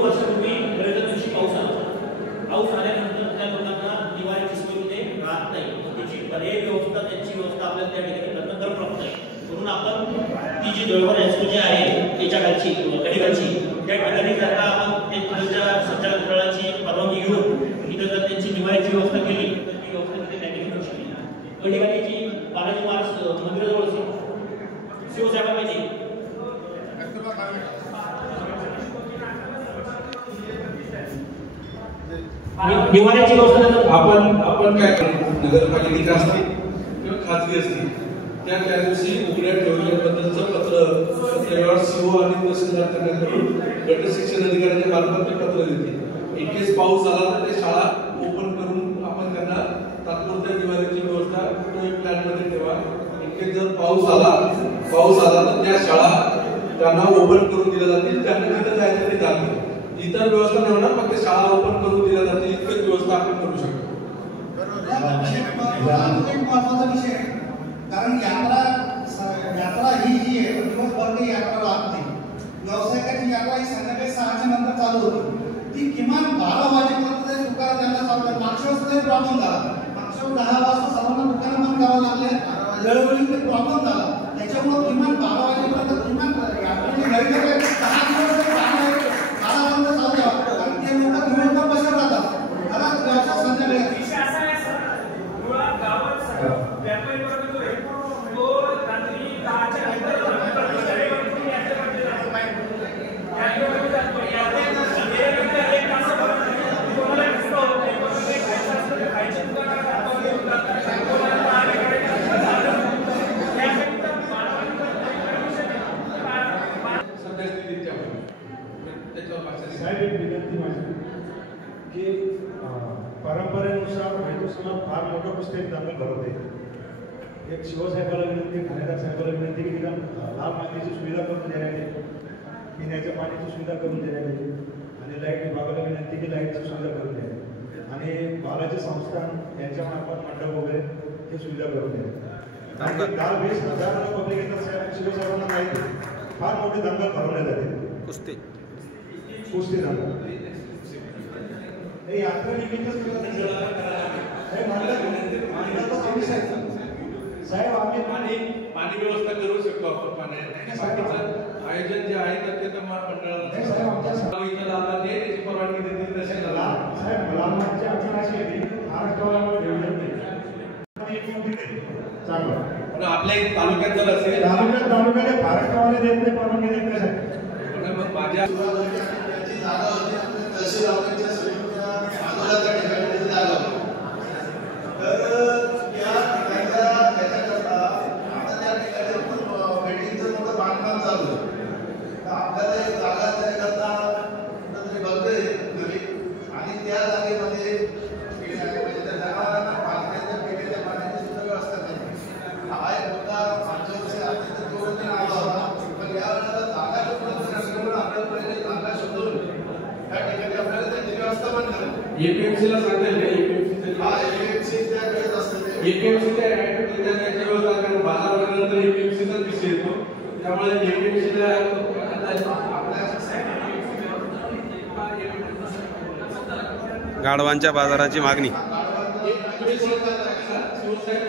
2 वर्षापूर्वी खरेदी दिवशी पाऊस आला. पाऊस आल्यानंतर त्या लोकांना निवाऱ्याची सोय तिथे राहत नाही. त्याची पर्यायी व्यवस्था त्यांची व्यवस्था आपल्याला त्या ठिकाणी करणं गरजेचं आहे. म्हणून आपण ती जी जळगाव हायस्कूल जी आहे त्याच्या खालची गडीखालची त्या ठिकाणी जर का आपण ते खालच्या संचालक मंडळाची परवानगी घेऊन इथं जर त्यांची निवाऱ्याची व्यवस्था केली तर ती व्यवस्था तिथे त्या ठिकाणी होऊ शकते. गडीखालीची बालाजी महाराज मंदिराजवळ शिवसाहेबांची निवाऱ्याची व्यवस्था आपण काय नगरपालिकेची असते किंवा खाजगी असते त्या दिवशी उघड्या ठेवल्याबद्दलचं पत्र सीओ आणि तहसीलदार त्यांच्याकडून गट शिक्षण अधिकाऱ्यांच्या मार्फत ते पत्र देते. इन केस पाऊस झाला तर ते शाळा ओपन करून आपण त्यांना तात्पुरत्या निवाऱ्याची व्यवस्था प्लॅन मध्ये ठेवा. इन केस जर पाऊस आला तर त्या शाळा त्यांना ओपन करून दिल्या जातील. त्यांना तिथं जायचं ते जातील. इतर व्यवस्था नाही होणार, फक्त शाळा ओपन करून दिल्या जातील इतकीच व्यवस्था आपण करू शकतो. महत्वाचा विषय कारण यात्रा ही जी आहे दिवसभर यात्रा राहत नाही. व्यावसायिकाची यात्रा ही संध्याकाळी 6च्या नंतर चालू होती. ती किमान 12 वाजेपर्यंत तरी दुकान त्यांना चालू आहे. मागच्या वेळेस प्रॉब्लेम झाला. मागच्या 10 वाजता सर्वांना दुकानं बंद करावं लागले. वेळोवेळी ते प्रॉब्लेम झाला. त्याच्यामुळे किमान 12 वाजेपर्यंत किमान यात्रेची गर्दी 10 दिवस 12 वाजता चालू द्यावा. कारण ते लोक दिवसभर बसत राहतात. घरात संध्याकाळी परंपरेनुसार मेहतूसला फार मोठं पुस्तक दाखल भरवते. एक शिवसाहेबाला विनंती, ठाणेदार साहेबाला विनंती की लाल मातीची सुविधा करून देण्यात येईल, पिण्याच्या पाण्याची सुविधा करून देण्यात येईल आणि लाईट विभागाला विनंती की लाईटची सुविधा करून द्यावी आणि बालाजी संस्थान यांच्या मार्फत मंडप वगैरे हे सुविधा करून द्यावी. काल 20,000 पब्लिक येतात साहेब. शिवसाहेबांना माहिती फार मोठी दंगल भरवण्यात आली. कुस्ती दंगल यात्रा निमित्तच साहेब आम्ही पाणी व्यवस्था करू शकतो आपण. पाण्याचं आयोजन जे आहे तर ते मंडळाला त्याची परवानगी देतील तसे साहेब मुलांची अडचण अशी आहे की चांगलं पण आपल्या तालुक्यात जर असेल तालुक्यात महाराष्ट्रावाले देत नाही परवानगी देत नाही. मग माझ्या एपीएमसीला सांगेल एपीएमसी त्याची व्यवस्था कारण बाजार वगैरे एपीएमसीचाच विषय येतो. त्यामुळे एपीएमसीला गाढवांच्या बाजाराची मागणी शिवसाहेब